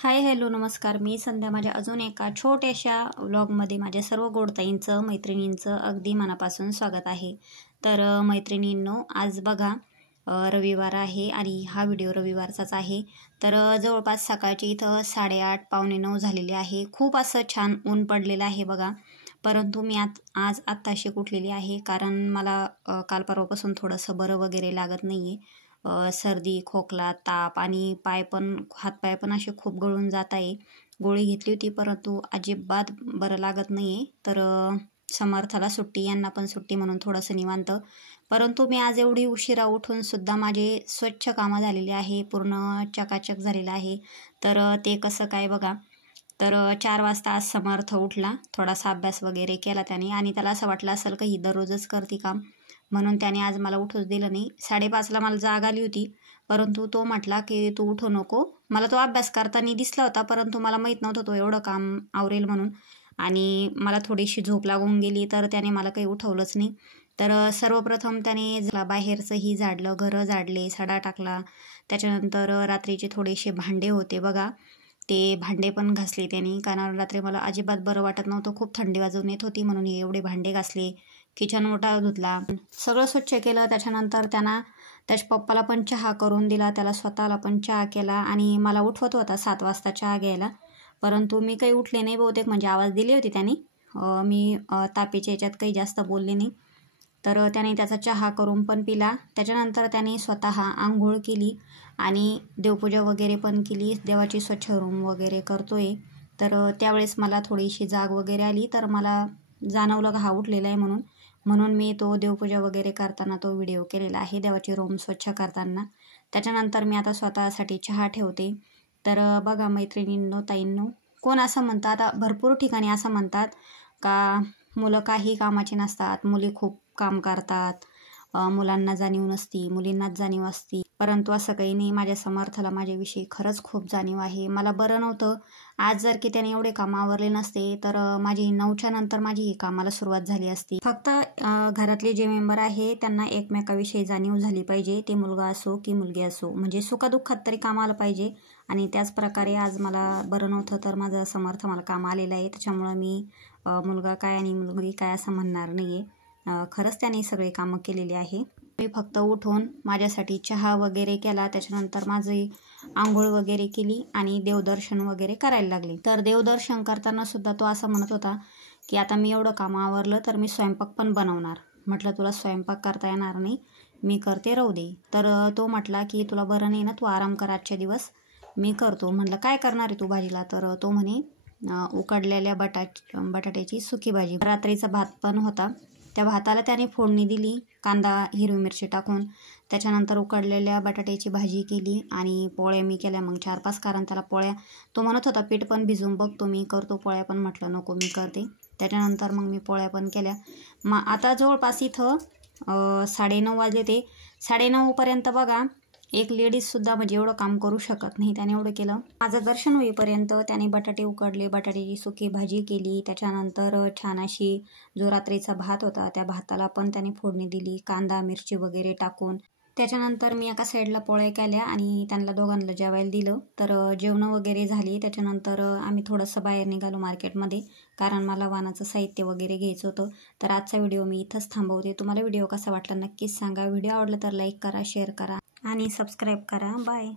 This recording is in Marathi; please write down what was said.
हाय हॅलो नमस्कार. मी संध्या माझ्या अजून एका छोट्याशा व्लॉगमध्ये माझ्या सर्व गोडताईंचं मैत्रिणींचं अगदी मनापासून स्वागत आहे. तर मैत्रिणींनो, आज बघा रविवार आहे आणि हा व्हिडिओ रविवारचाच आहे. तर जवळपास सकाळची इथं 8:30 पावणे 9 झालेले आहे. खूप असं छान ऊन पडलेलं आहे बघा. परंतु मी आज आत्ताशी उठलेली आहे कारण मला काल परवापासून थोडंसं बरं वगैरे लागत नाही आहे. सर्दी, खोकला, ताप आणि हातपाय पण असे खूप गळून जात आहे. गोळी घेतली होती परंतु अजिबात बरं लागत नाही आहे. तर समर्थाला सुट्टी, यांना पण सुट्टी म्हणून थोडंसं निवांत. परंतु मी आज एवढी उशिरा उठून सुद्धा माझे स्वच्छ कामं झालेली आहे, पूर्ण चकाचक झालेलं आहे. तर ते कसं काय बघा. तर 4 वाजता आज समर्थ उठला, थोडासा अभ्यास वगैरे केला त्याने आणि त्याला असं वाटलं असेल का ही दररोजच करते काम, म्हणून त्याने आज मला उठूच दिलं नाही. 5:30ला मला जाग आली होती परंतु तो म्हटला की तू उठू नको. मला तो अभ्यास करताना दिसला होता परंतु मला माहीत नव्हतं तो एवढं काम आवरेल म्हणून, आणि मला थोडीशी झोप लागून गेली तर त्याने मला काही उठवलंच नाही. तर सर्वप्रथम त्याने बाहेरचंही झाडलं, घरं झाडले, सडा टाकला. त्याच्यानंतर रात्रीचे थोडेसे भांडे होते बघा, ते भांडे पण घासले त्याने, कारण रात्री मला अजिबात बरं वाटत नव्हतं, खूप थंडी वाजून येत होती म्हणून एवढे भांडे घासले. किचन ओटा धुतला, सगळं स्वच्छ केलं. त्याच्यानंतर त्याच्या पप्पाला पण चहा करून दिला, त्याला स्वतःला पण चहा केला आणि मला उठवत होता 7 वाजता चहा घ्यायला. परंतु मी काही उठले नाही बहुतेक, म्हणजे आवाज दिले होते त्यांनी. मी तापीच्या याच्यात काही जास्त बोलले नाही. तर त्याने त्याचा चहा करून पण पिला. त्याच्यानंतर त्याने स्वतः आंघोळ केली आणि देवपूजा वगैरे पण केली. देवाची स्वच्छ रूम वगैरे करतोय. तर त्यावेळेस मला थोडीशी जाग वगैरे आली, तर मला जाणवलं का हा उठलेला आहे म्हणून मी तो देवपूजा वगैरे करताना तो व्हिडिओ केलेला आहे, देवाची रूम स्वच्छ करताना. त्याच्यानंतर मी आता स्वतःसाठी चहा ठेवते. तर बघा मैत्रिणींनो, ताईंनो, कोण असं म्हणतात, भरपूर ठिकाणी असं म्हणतात का मुलं काही कामाची नसतात, मुली खूप काम करतात, मुलांना जाणीव नसती, मुलींनाच जाणीव असती. परंतु असं काही नाही. माझ्या समर्थाला माझ्याविषयी खरंच खूप जाणीव आहे. मला बरं नव्हतं, आज जर की त्याने एवढे कामं आवरले नसते तर माझी 9च्या नंतर माझी ही कामाला सुरुवात झाली असती. फक्त घरातले जे मेंबर आहे त्यांना एकमेकाविषयी जाणीव झाली पाहिजे, ते मुलगा असो की मुलगी असो, म्हणजे सुखदुःखात तरी काम आलं पाहिजे. आणि त्याच प्रकारे आज मला बरं नव्हतं तर माझा समर्थ मला काम आलेलं आहे. त्याच्यामुळं मी मुलगा काय आणि मुलगी काय असं म्हणणार नाही आहे. खरंच त्याने सगळे कामं केलेली आहे. मी फक्त उठून माझ्यासाठी चहा वगैरे केला, त्याच्यानंतर माझी आंघोळ वगैरे केली आणि देवदर्शन वगैरे करायला लागले. तर देवदर्शन करताना सुद्धा तो असं म्हणत होता की आता मी एवढं काम आवरलं तर मी स्वयंपाक पण बनवणार. म्हटलं तुला स्वयंपाक करता येणार नाही, मी करते, राहू दे. तर तो म्हटला की तुला बरं नाही ना, तू आराम कर आजच्या दिवस, मी करतो. म्हटलं काय करणार आहे तू भाजीला? तर तो म्हणे उकडलेल्या बटाट्याची सुकी भाजी. रात्रीचा भात पण होता, त्या भाताला त्याने फोडणी दिली, कांदा हिरवी मिरची टाकून. त्याच्यानंतर उकडलेल्या बटाट्याची भाजी केली आणि पोळ्या मी केल्या मग 4-5, कारण त्याला पोळ्या, तो म्हणत होता पीठ पण भिजवून बघतो, मी करतो पोळ्या, पण म्हटलं नको मी करते. त्याच्यानंतर मग मी पोळ्या पण केल्या. आता जवळपास इथं 9:30 वाजले. ते 9:30पर्यंत बघा एक लेडीजसुद्धा म्हणजे एवढं काम करू शकत नाही, त्याने एवढं केलं. माझं दर्शन होईपर्यंत त्याने बटाटे उकडले, बटाट्याची सुकी भाजी केली. त्याच्यानंतर छान अशी जो रात्रीचा भात होता त्या भाताला पण त्याने फोडणी दिली, कांदा मिरची वगैरे टाकून. त्याच्यानंतर मी एका साईडला पोळ्या केल्या आणि त्यांना दोघांना जेवायला दिलं. तर जेवणं वगैरे झाली. त्याच्यानंतर आम्ही थोडंसं बाहेर निघालो मार्केटमध्ये, कारण मला वाणाचं साहित्य वगैरे घ्यायचं होतं. तर आजचा व्हिडिओ मी इथंच थांबवते. तुम्हाला व्हिडिओ कसा वाटला नक्कीच सांगा. व्हिडिओ आवडला तर लाईक करा, शेअर करा आणि सबस्क्राईब करा. बाय.